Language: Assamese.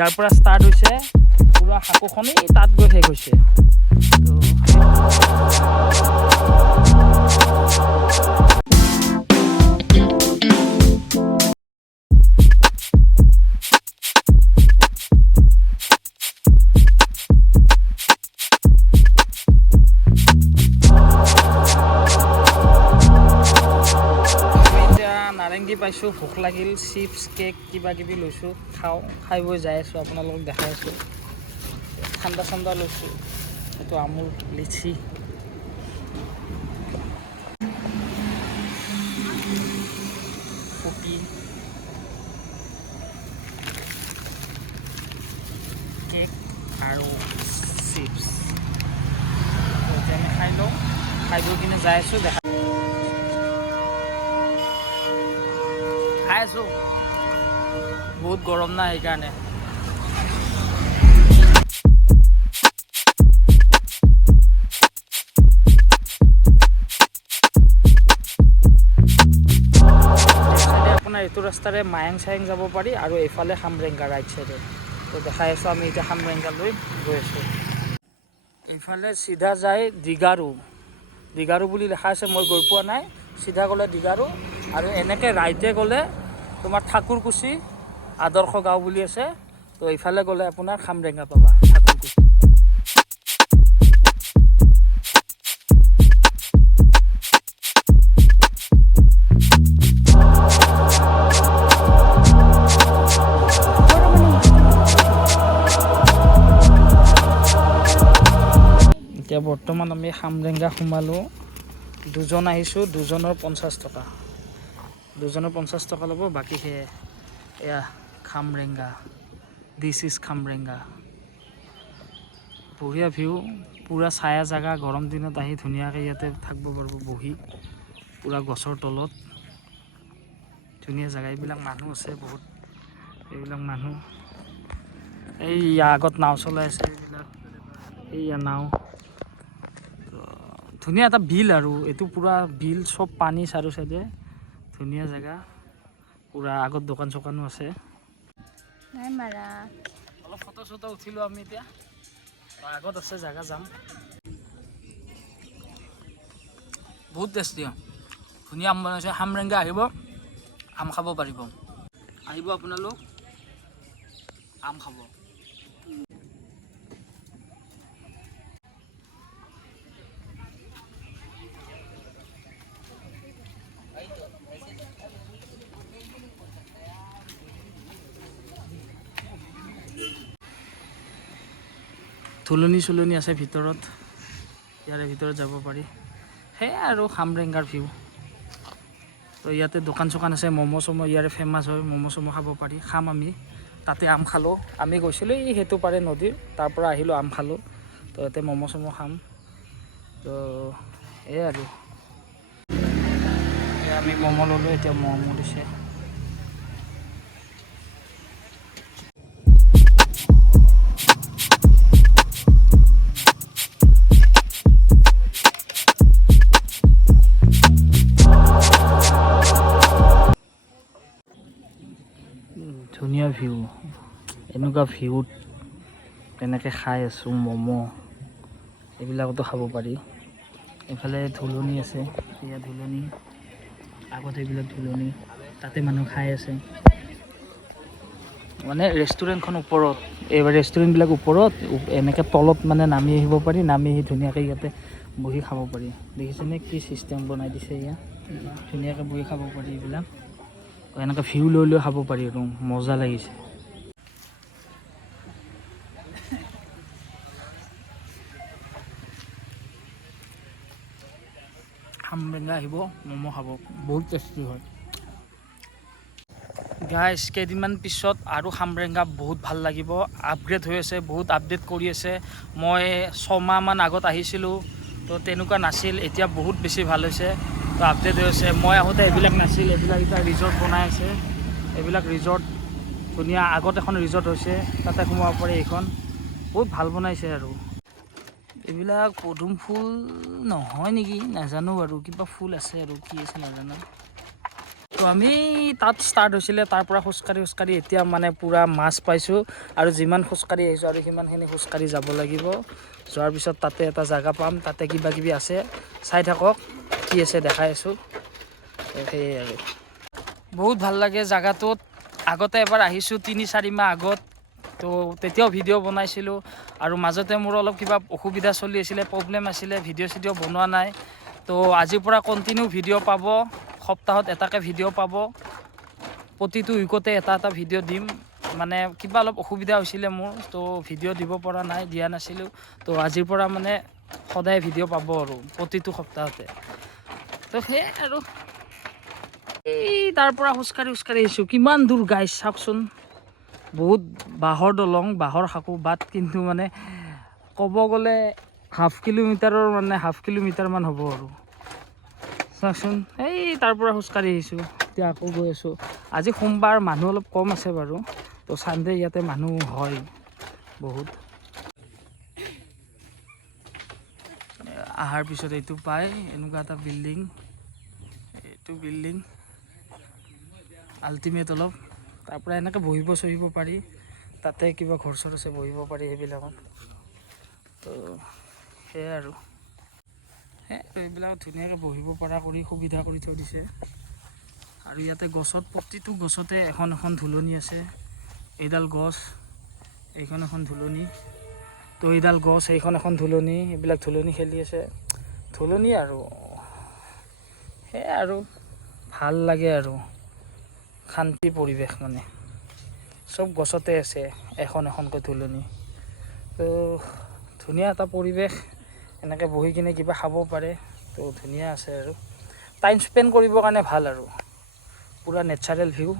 ইয়াৰ পৰা ষ্টাৰ্ট হৈছে পুৰা সাঁকোখনেই তাত গৈ শেষ হৈছে। নাৰেংগী পাইছোঁ, ভোক লাগিল, চিপছ কেক কিবা কিবি লৈছোঁ, খাই বৈ যাই আছোঁ, আপোনালোকক দেখাই আছোঁ। ঠাণ্ডা ঠাণ্ডা লৈছোঁ, এইটো আমুল লিচি, ফুটি, কেক আৰু চিপছ। এতিয়া আমি খাই লওঁ, খাই বৈ কিনে যাই আছোঁ, দেখা খাই আছোঁ। বহুত গৰম না সেইকাৰণে। আপোনাৰ এইটো ৰাস্তাৰে মায়েং চায়েং যাব পাৰি আৰু এইফালে খামৰেংগা ৰাইট চাইডে। তো দেখাই আছোঁ, আমি এতিয়া খামৰেংগালৈ গৈ আছোঁ। এইফালে চিধা যায় দিগাৰু বুলি লেখা আছে, মই গৈ পোৱা নাই। চিধা গ'লে দিগাৰু আৰু এনেকৈ ৰাইটে গ'লে তোমাৰ ঠাকুৰকুছি আদৰ্শ গাঁও বুলি আছে। তো এইফালে গ'লে আপোনাৰ খামৰেংগা পাবা, ঠাকুৰকুছি। এতিয়া বৰ্তমান আমি খামৰেংগা সোমালোঁ। দুজন আহিছোঁ, দুজনৰ 50 টকা। দুজনৰ 50 টকা ল'ব, বাকী সেয়ে এয়া খামৰেংগা। This is Khamrenga. বঢ়িয়া ভিউ, পূৰা ছায়া জেগা। গৰম দিনত আহি ধুনীয়াকৈ ইয়াতে থাকিব পাৰিব বহি, পূৰা গছৰ তলত। ধুনীয়া জেগা। এইবিলাক মানুহ আছে বহুত, এইবিলাক মানুহ। এই আগত নাও চলাই আছে, এইবিলাক এইয়া নাও। ধুনীয়া এটা বিল আৰু এইটো পূৰা বিল, চব পানী চাৰু চাইডে, ধুনীয়া জেগা। পূৰা আগত দোকান চোকানো আছে। অলপ ফটো চটো উঠিলোঁ আমি এতিয়া, আগত আছে জেগা, যাম। বহুত টেষ্টি, ধুনীয়া আম বনাইছে। খামৰেংগা আহিব, আম খাব পাৰিব। আহিব আপোনালোক, আম খাব। ধুলনি চুলনি আছে ভিতৰত, ইয়াৰে ভিতৰত যাব পাৰি। সেয়াই আৰু খামৰেংগাৰ ভিউ। তো ইয়াতে দোকান চোকান আছে, ম'ম' চম' ইয়াৰে ফেমাছ হয়, ম'ম' চম' খাব পাৰি। খাম আমি, তাতে আম খালোঁ। আমি গৈছিলোঁ এই সেইটো পাৰে নদীৰ, তাৰ পৰা আহিলোঁ, আম খালোঁ। তো ইয়াতে ম'ম' চম' খাম। তো এই আৰু আমি ম'ম' ল'লোঁ, এতিয়া ম'ম' দিছে। ধুনীয়া ভিউ, এনেকুৱা ভিউত তেনেকৈ খাই আছোঁ ম'ম'। এইবিলাকতো খাব পাৰি। এইফালে ধুলনি আছে, এয়া ধুলনি, আগত এইবিলাক ধুলনি, তাতে মানুহ খাই আছে। মানে ৰেষ্টুৰেণ্টখন ওপৰত, এইবাৰ ৰেষ্টুৰেণ্টবিলাক ওপৰত, এনেকৈ তলত মানে নামি আহিব পাৰি। নামি আহি ধুনীয়াকৈ ইয়াতে বহি খাব পাৰি। দেখিছেনে কি চিষ্টেম বনাই দিছে ইয়াত, ধুনীয়াকৈ বহি খাব পাৰি। এইবিলাক এনেকৈ ভিউ লৈ লৈ খাব পাৰি আৰু মজা লাগিছে। খামৰেংগা আহিব, ম'ম' খাব, বহুত টেষ্টি হয়। গাইজ, কেইদিনমান পিছত আৰু খামৰেংগা বহুত ভাল লাগিব। আপগ্ৰেড হৈ আছে, বহুত আপডেট কৰি আছে। মই 6 মাহমান আগত আহিছিলোঁ, তো তেনেকুৱা নাছিল। এতিয়া বহুত বেছি ভাল হৈছে, তো আপডেট হৈ আছে। মই আহোঁতে এইবিলাক নাছিল, এইবিলাক এতিয়া ৰিজৰ্ট বনাই আছে। এইবিলাক ৰিজৰ্ট ধুনীয়া। আগত এখন ৰিজৰ্ট হৈছে, তাতে সোমাব পাৰি। এইখন বহুত ভাল বনাইছে আৰু। এইবিলাক পদুম ফুল নহয় নেকি, নাজানো বাৰু, কিবা ফুল আছে আৰু কি আছে নাজানো। তো আমি তাত ষ্টাৰ্ট হৈছিলে, তাৰ পৰা খোজকাঢ়ি এতিয়া মানে পূৰা মাছ পাইছোঁ। আৰু যিমান খোজকাঢ়ি আহিছোঁ আৰু সিমানখিনি খোজকাঢ়ি যাব লাগিব। যোৱাৰ পিছত তাতে এটা জেগা পাম, তাতে কিবা কিবি আছে, চাই থাকক কি আছে দেখাই আছোঁ। সেয়ে আৰু বহুত ভাল লাগে জেগাটোত। আগতে এবাৰ আহিছোঁ 3-4 মাহ আগত, তো তেতিয়াও ভিডিঅ' বনাইছিলোঁ। আৰু মাজতে মোৰ অলপ কিবা অসুবিধা চলি আছিলে, প্ৰব্লেম আছিলে, ভিডিঅ' চিডিঅ' বনোৱা নাই। তো আজিৰ পৰা কণ্টিনিউ ভিডিঅ' পাব, সপ্তাহত এটাকৈ ভিডিঅ' পাব। প্ৰতিটো উইকতে এটা ভিডিঅ' দিম। মানে কিবা অলপ অসুবিধা হৈছিলে মোৰ, তো ভিডিঅ' দিব পৰা নাই, দিয়া নাছিলোঁ। তো আজিৰ পৰা মানে সদায় ভিডিঅ' পাব আৰু প্ৰতিটো সপ্তাহতে। তো সেয়াই আৰু এই তাৰ পৰা খোজকাঢ়ি আহিছোঁ। কিমান দূৰ গাইছ চাওকচোন, বহুত বাঁহৰ দলং, বাঁহৰ সাঁকো বাট, কিন্তু মানে ক'ব গ'লে হাফ কিলোমিটাৰমান হ'ব আৰু চাওকচোন। এই তাৰ পৰা খোজকাঢ়ি আহিছোঁ, এতিয়া আকৌ গৈ আছোঁ। আজি সোমবাৰ, মানুহ অলপ কম আছে বাৰু। তো চানডে ইয়াতে মানুহ হয় বহুত। অহাৰ পিছত এইটো পায়, এনেকুৱা এটা বিল্ডিং, এইটো বিল্ডিং আল্টিমেট অলপ। তাৰ পৰা এনেকৈ চহিব পাৰি, তাতে কিবা ঘৰ চৰ আছে, বহিব পাৰি সেইবিলাকত। তো সেয়াই আৰু এইবিলাক ধুনীয়াকৈ বহিব পৰা কৰি সুবিধা কৰি থৈ দিছে। আৰু ইয়াতে গছত, প্ৰতিটো গছতে এখন ধুলনি আছে। এইডাল গছ, এইখন এখন ধুলনি, তো এইডাল গছ, এইখন এখন ধুলনি, এইবিলাক ধুলনি খেলি আছে। ধুলনি আৰু সেয়াই আৰু ভাল লাগে আৰু শান্তি পৰিৱেশ, মানে চব গছতে আছে এখনকৈ ধুলনি। তো ধুনীয়া এটা পৰিৱেশ, এনেকৈ বহি কিনে কিবা খাব পাৰে। তো ধুনীয়া আছে আৰু টাইম স্পেণ্ড কৰিবৰ কাৰণে ভাল আৰু পূৰা নেচাৰেল ভিউ।